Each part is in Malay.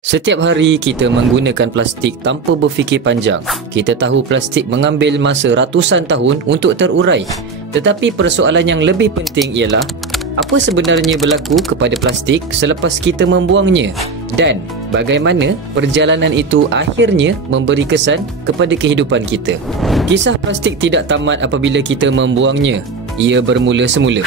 Setiap hari kita menggunakan plastik tanpa berfikir panjang. Kita tahu plastik mengambil masa ratusan tahun untuk terurai. Tetapi persoalan yang lebih penting ialah apa sebenarnya berlaku kepada plastik selepas kita membuangnya dan bagaimana perjalanan itu akhirnya memberi kesan kepada kehidupan kita. Kisah plastik tidak tamat apabila kita membuangnya. Ia bermula semula.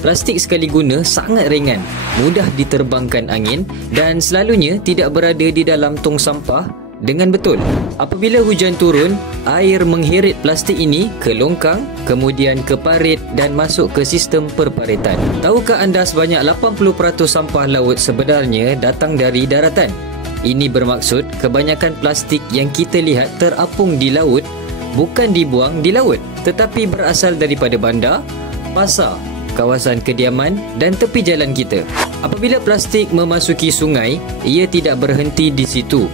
Plastik sekali guna sangat ringan, mudah diterbangkan angin dan selalunya tidak berada di dalam tong sampah dengan betul. Apabila hujan turun, air mengheret plastik ini ke longkang, kemudian ke parit dan masuk ke sistem perparitan. Tahukah anda sebanyak 80% sampah laut sebenarnya datang dari daratan? Ini bermaksud kebanyakan plastik yang kita lihat terapung di laut bukan dibuang di laut, tetapi berasal daripada bandar, pasar, kawasan kediaman dan tepi jalan kita. Apabila plastik memasuki sungai, ia tidak berhenti di situ.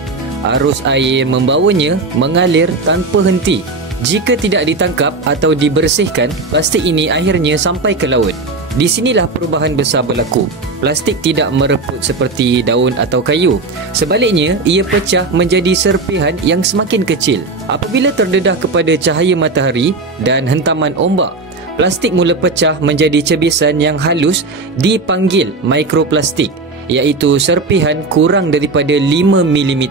Arus air membawanya mengalir tanpa henti. Jika tidak ditangkap atau dibersihkan, plastik ini akhirnya sampai ke laut. Di sinilah perubahan besar berlaku. Plastik tidak mereput seperti daun atau kayu. Sebaliknya, ia pecah menjadi serpihan yang semakin kecil. Apabila terdedah kepada cahaya matahari dan hentaman ombak, plastik mula pecah menjadi cebisan yang halus dipanggil mikroplastik, iaitu serpihan kurang daripada 5 mm.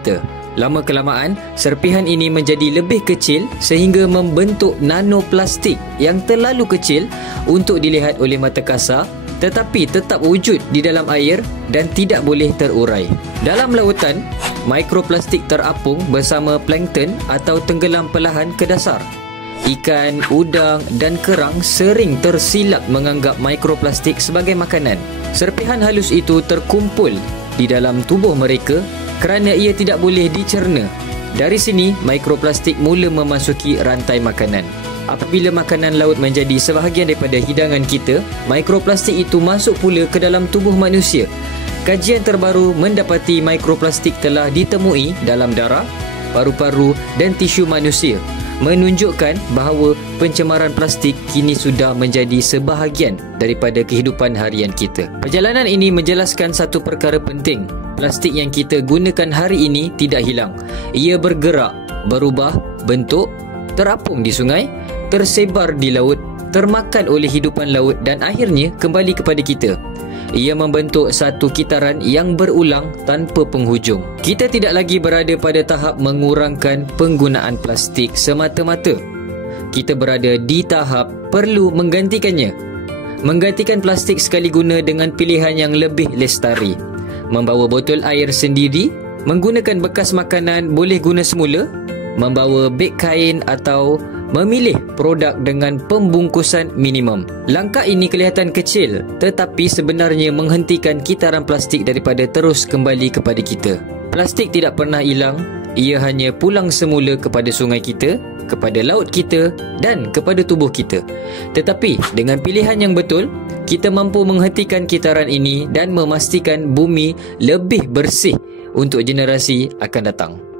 Lama kelamaan, serpihan ini menjadi lebih kecil sehingga membentuk nanoplastik yang terlalu kecil untuk dilihat oleh mata kasar tetapi tetap wujud di dalam air dan tidak boleh terurai. Dalam lautan, mikroplastik terapung bersama plankton atau tenggelam perlahan ke dasar. Ikan, udang dan kerang sering tersilap menganggap mikroplastik sebagai makanan. Serpihan halus itu terkumpul di dalam tubuh mereka kerana ia tidak boleh dicerna. Dari sini, mikroplastik mula memasuki rantai makanan. Apabila makanan laut menjadi sebahagian daripada hidangan kita, mikroplastik itu masuk pula ke dalam tubuh manusia. Kajian terbaru mendapati mikroplastik telah ditemui dalam darah, paru-paru dan tisu manusia, menunjukkan bahawa pencemaran plastik kini sudah menjadi sebahagian daripada kehidupan harian kita. Perjalanan ini menjelaskan satu perkara penting. Plastik yang kita gunakan hari ini tidak hilang. Ia bergerak, berubah bentuk, terapung di sungai, tersebar di laut, termakan oleh hidupan laut dan akhirnya kembali kepada kita. Ia membentuk satu kitaran yang berulang tanpa penghujung. Kita tidak lagi berada pada tahap mengurangkan penggunaan plastik semata-mata. Kita berada di tahap perlu menggantikannya. Menggantikan plastik sekali guna dengan pilihan yang lebih lestari. Membawa botol air sendiri, menggunakan bekas makanan boleh guna semula, membawa beg kain atau memilih produk dengan pembungkusan minimum. Langkah ini kelihatan kecil tetapi sebenarnya menghentikan kitaran plastik daripada terus kembali kepada kita. Plastik tidak pernah hilang, ia hanya pulang semula kepada sungai kita, kepada laut kita dan kepada tubuh kita. Tetapi dengan pilihan yang betul, kita mampu menghentikan kitaran ini dan memastikan bumi lebih bersih untuk generasi akan datang.